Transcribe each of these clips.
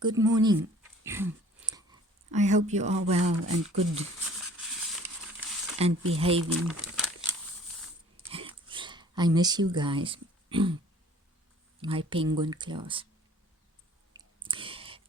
Good morning. I hope you are well and good and behaving. I miss you guys, my penguin class.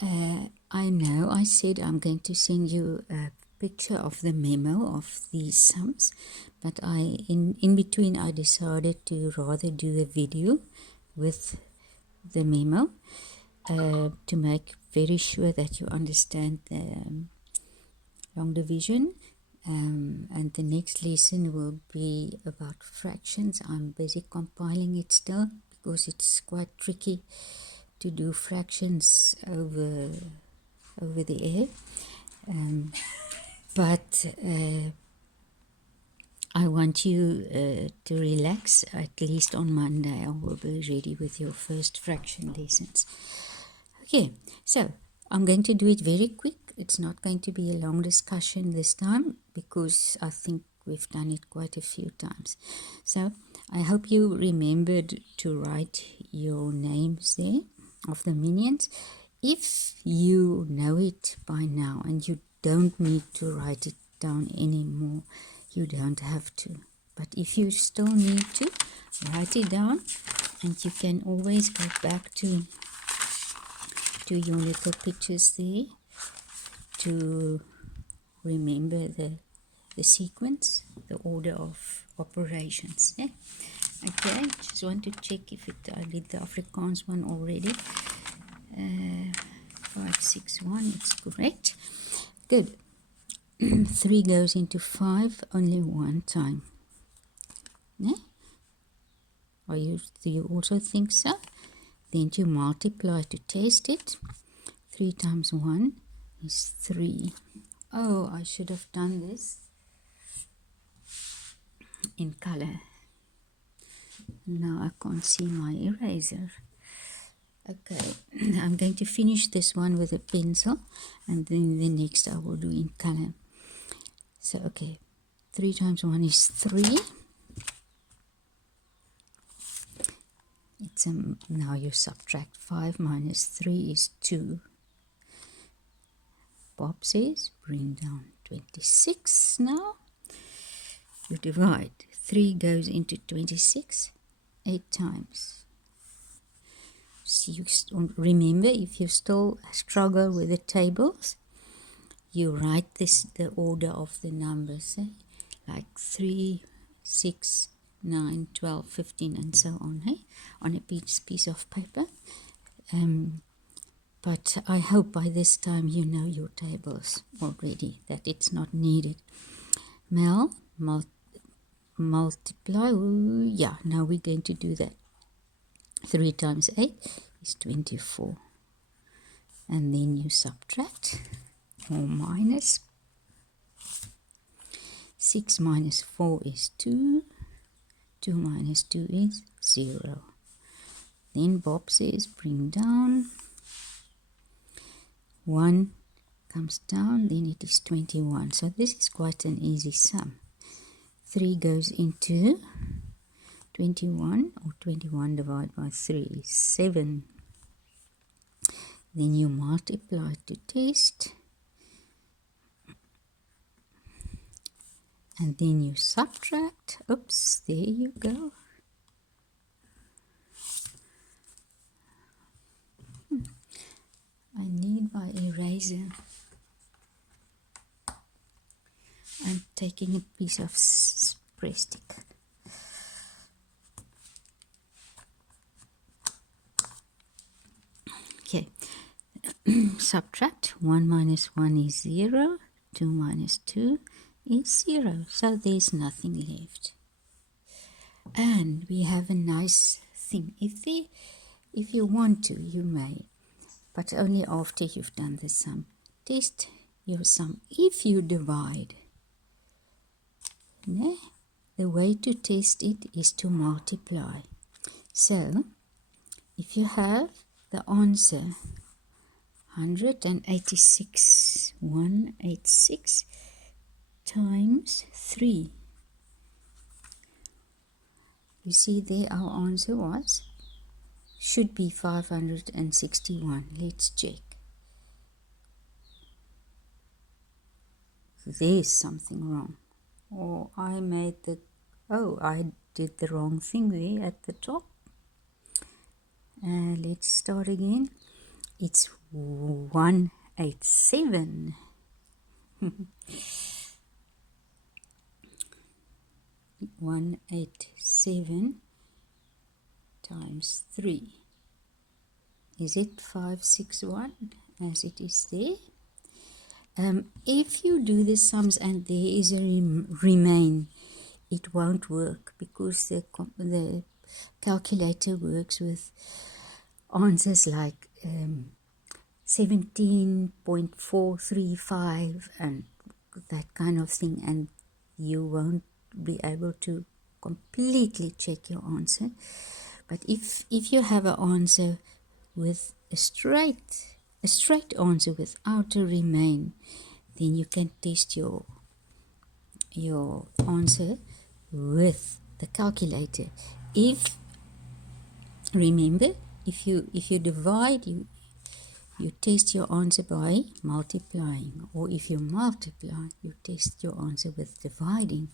I know I said I'm going to send you a picture of the memo of these sums, but in between I decided to rather do a video with the memo to make very sure that you understand the long division. And the next lesson will be about fractions. I'm busy compiling it still because it's quite tricky to do fractions over the air. But I want you to relax. At least on Monday I will be ready with your first fraction lessons. Okay, so I'm going to do it very quick. It's not going to be a long discussion this time because I think we've done it quite a few times. So I hope you remembered to write your names there of the minions. If you know it by now and you don't need to write it down anymore, you don't have to. But if you still need to, write it down, and you can always go back to your little pictures there to remember the sequence, the order of operations. Yeah? Okay, just want to check if I did the Afrikaans one already. 561, it's correct. Good. 3 goes into 5 only one time. Yeah? Do you also think so? Then you multiply to test it. 3 times 1 is 3. Oh, I should have done this in color. Now I can't see my eraser. Okay, I'm going to finish this one with a pencil, and then the next I will do in color. So, okay, 3 times 1 is 3. Now you subtract 5 minus 3 is 2. Bob says, bring down 26 now. You divide. 3 goes into 26 8 times. So you remember, if you still struggle with the tables, you write the order of the numbers, like 3, 6, 9, 12, 15, and so on, on a piece of paper. But I hope by this time you know your tables already, that it's not needed. Multiply. Ooh, yeah, now we're going to do that. 3 times 8 is 24. And then you subtract or minus. 6 minus 4 is 2. 2 minus 2 is 0. Then Bob says, bring down. 1 comes down, then it is 21. So this is quite an easy sum. 3 goes into 21, or 21 divided by 3 is 7. Then you multiply to test. And then you subtract. Oops, there you go. I need my eraser. I'm taking a piece of spray stick. Okay. Subtract. 1 minus 1 is 0. 2 minus 2 is 0. So there's nothing left. And we have a nice thing. If you want to, you may. But only after you've done the sum. Test your sum. If you divide, the way to test it is to multiply. So, if you have the answer 186 times 3, you see there our answer should be 561. Let's check. there's something wrong. Or I did the wrong thing there at the top. Let's start again. It's 187. 187 times 3. Is it 561 as it is there? If you do the sums and there is a remain, it won't work because the calculator works with answers like 17.435 and that kind of thing, and you won't be able to completely check your answer. But if you have an answer with a straight answer without a remain, then you can test your answer with the calculator. Remember, if you divide, you test your answer by multiplying, or if you multiply, you test your answer with dividing,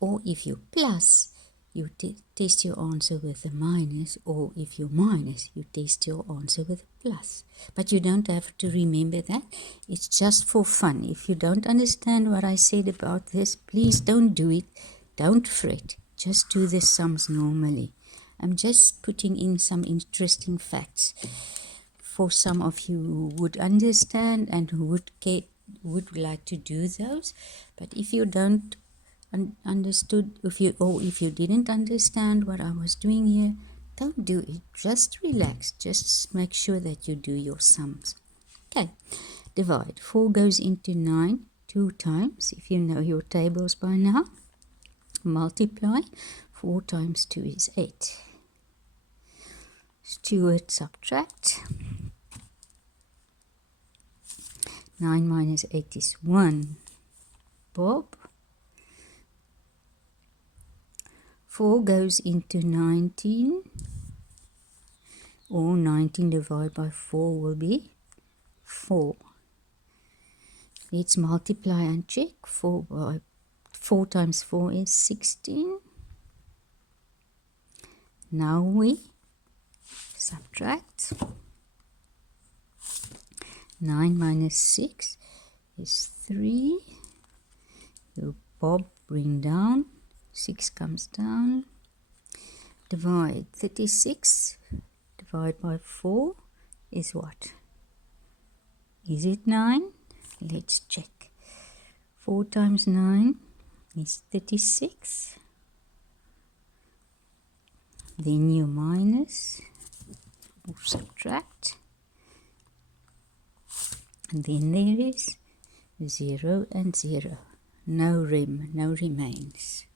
or if you plus, you test your answer with a minus, or if you minus, you test your answer with a plus. But you don't have to remember that. It's just for fun. If you don't understand what I said about this, please don't do it. Don't fret. Just do the sums normally. I'm just putting in some interesting facts for some of you who would understand and who would like to do those. But if you don't if you didn't understand what I was doing here, don't do it. Just relax. Just make sure that you do your sums. Okay, divide. 4 goes into 9 2 times, if you know your tables by now. Multiply. 4 times 2 is 8. Stuart, subtract. 9 minus 8 is 1. Bob. 4 goes into 19, or 19 divided by 4 will be 4. Let's multiply and check. 4 times 4 is 16. Now we subtract. 9 minus 6 is 3. You Bob bring down. 6 comes down. Divide. 36 divided by 4 is what? Is it 9? Let's check. 4 times 9 is 36. Then you minus or subtract. And then there is 0 and 0. No remains.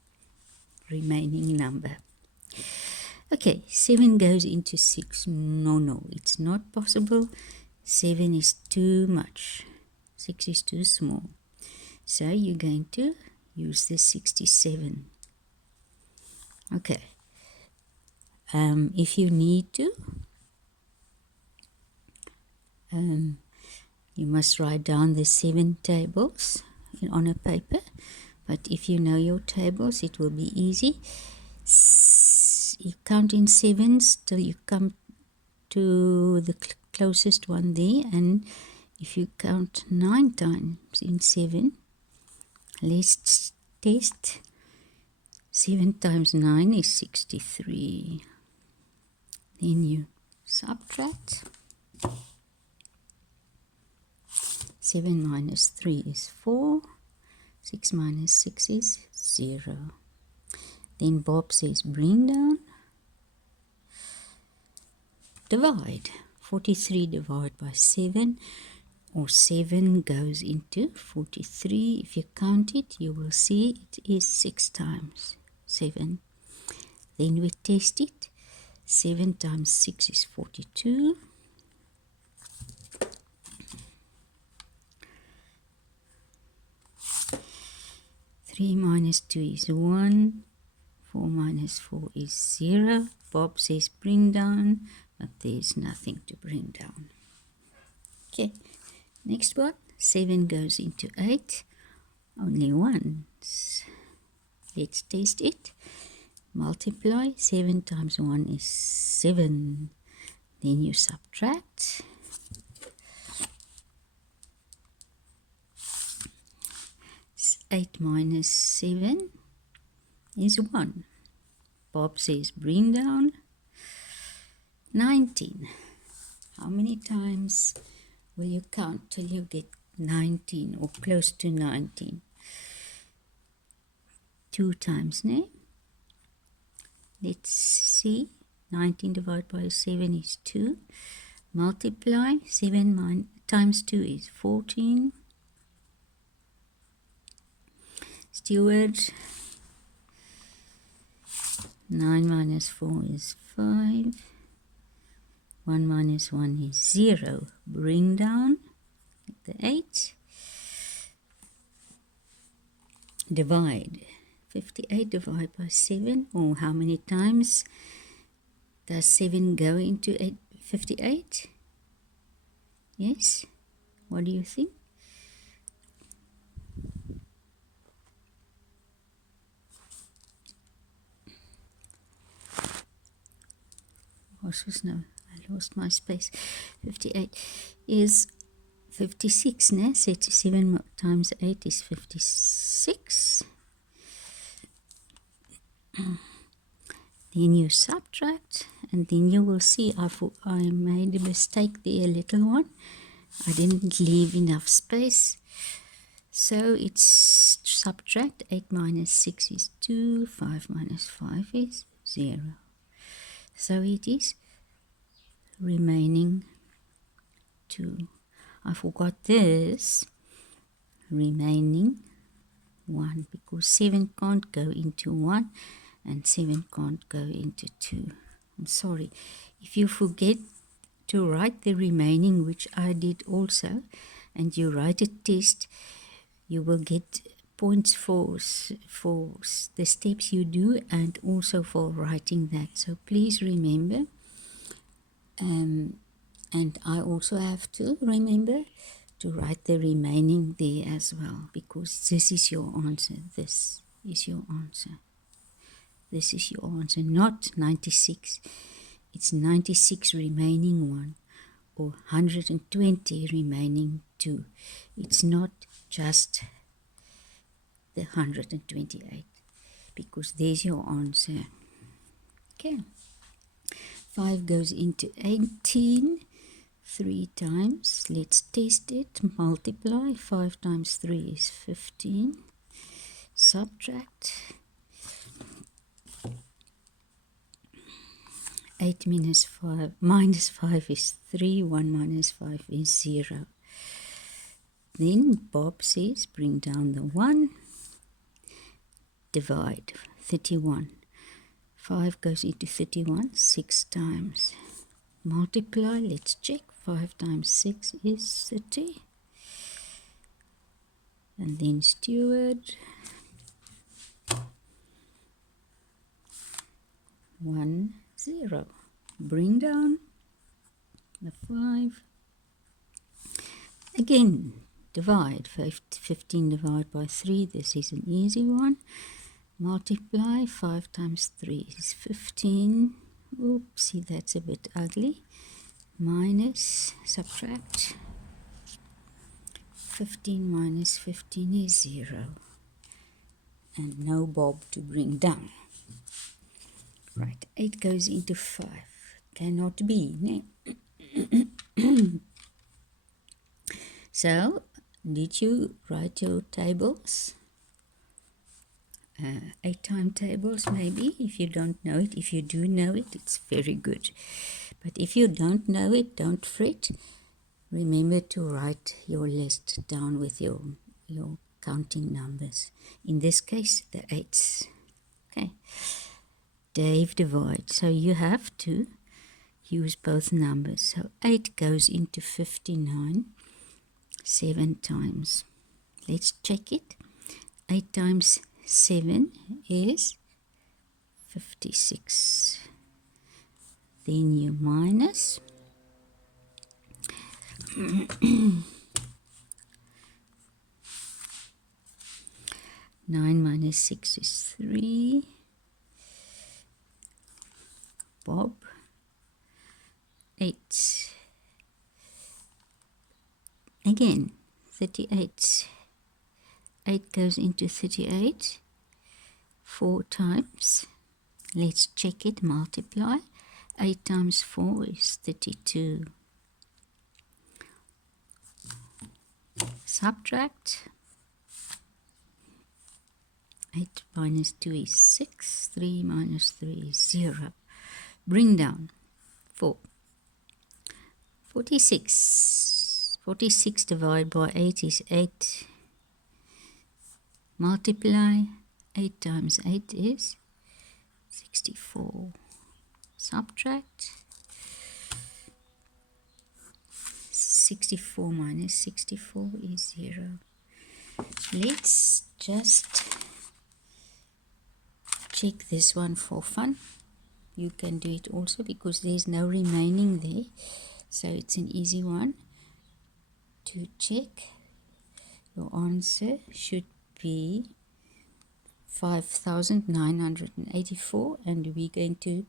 Remaining number. Okay, 7 goes into 6. No, it's not possible. 7 is too much. 6 is too small. So you're going to use the 67. Okay. If you need to, you must write down the 7 tables on a paper. But if you know your tables, it will be easy. You count in 7s till you come to the closest one there. And if you count 9 times in 7, let's test. 7 times 9 is 63. Then you subtract. 7 minus 3 is 4. 6 minus 6 is 0. Then Bob says bring down. Divide. 43 divided by 7, or 7 goes into 43. If you count it, you will see it is 6 times 7. Then we test it. 7 times 6 is 42. 3 minus 2 is 1. 4 minus 4 is 0. Bob says bring down, but there's nothing to bring down. Okay, next one. 7 goes into 8, only once. Let's test it. Multiply. 7 times 1 is 7. Then you subtract. 8 minus 7 is 1. Bob says bring down 19. How many times will you count till you get 19 or close to 19? 2 times, ne? Let's see. 19 divided by 7 is 2. Multiply. 7 times 2 is 14. Steward. 9 minus 4 is 5. 1 minus 1 is 0. Bring down the 8. Divide. 58 divided by 7. Or how many times does 7 go into 58? Yes? What do you think? I lost my space. 58 is 56, ne? 7 times 8 is 56. Then you subtract, and then you will see I made a mistake there, a little one. I didn't leave enough space. So it's subtract. 8 minus 6 is 2. 5 minus 5 is 0. So it is remaining 2. I forgot this. Remaining 1, because 7 can't go into 1 and 7 can't go into 2. I'm sorry. If you forget to write the remaining, which I did also, and you write a test, you will get points for the steps you do and also for writing that. So please remember. And I also have to remember to write the remaining there as well, because this is your answer. This is your answer. This is your answer, not 96. It's 96 remaining 1 or 120 remaining 2. It's not just the 128, because there's your answer. Okay. 5 goes into 18 3 times. Let's test it. Multiply. 5 times 3 is 15. Subtract. 8 minus 5 is 3. 1 minus 5 is 0. Then Bob says bring down the 1. Divide. 31. 5 goes into 31 6 times. Multiply. Let's check. 5 times 6 is 30. And then steward. 1 0. Bring down the 5. Again, divide. 15 divided by 3. This is an easy one. Multiply. 5 times 3 is 15. Oopsie, that's a bit ugly. Minus, subtract. 15 minus 15 is 0. And no Bob to bring down. Right, 8 goes into 5. Cannot be, ne? So, did you write your tables? 8 timetables maybe, if you don't know it. If you do know it, it's very good. But if you don't know it, don't fret. Remember to write your list down with your counting numbers. In this case, the 8s. Okay. Dave divides. So you have to use both numbers. So 8 goes into 59 7 times. Let's check it. 8 times 7 is 56. Then you minus. 9 minus 6 is 3. Bob. 8. Again, 38. 8 goes into 38 4 times. Let's check it, multiply. 8 times 4 is 32. Subtract. 8 minus 2 is 6. 3 minus 3 is 0. Bring down. 4. 46. 46 divided by 8 is 8. Multiply. 8 times 8 is 64. Subtract. 64 minus 64 is 0. Let's just check this one for fun. You can do it also because there's no remaining there. So it's an easy one to check. Your answer should be 5,984, and we're going to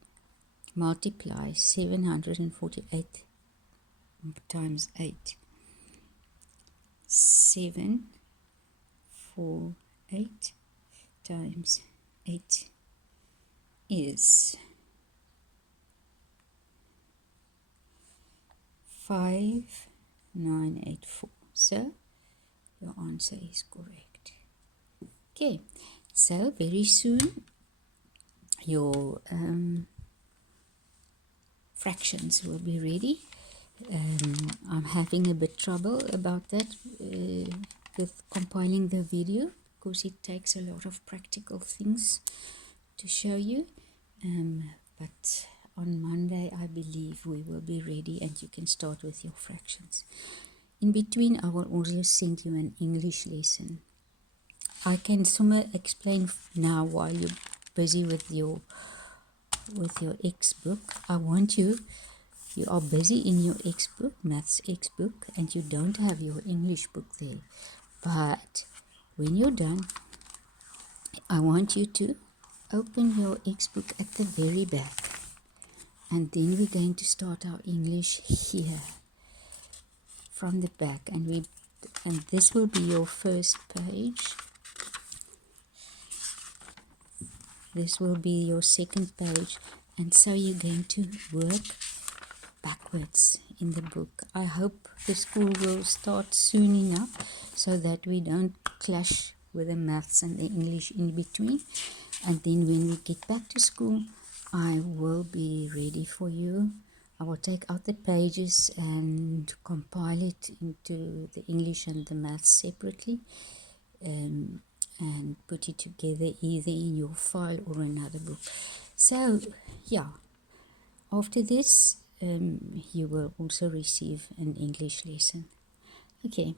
multiply 748 times 8. 748 times 8 is 5,984. So your answer is correct. Okay, so very soon your fractions will be ready. I'm having a bit trouble about that with compiling the video because it takes a lot of practical things to show you, but on Monday I believe we will be ready and you can start with your fractions. In between I will also send you an English lesson. I can somewhere explain now while you're busy with your X book. I want you are busy in your X book, maths X book, and you don't have your English book there. But when you're done, I want you to open your X book at the very back, and then we're going to start our English here from the back, and this will be your first page. This will be your second page, and so you're going to work backwards in the book. I hope the school will start soon enough so that we don't clash with the maths and the English in between. And then when we get back to school, I will be ready for you. I will take out the pages and compile it into the English and the maths separately, and put it together either in your file or another book. So yeah, after this you will also receive an English lesson. Okay,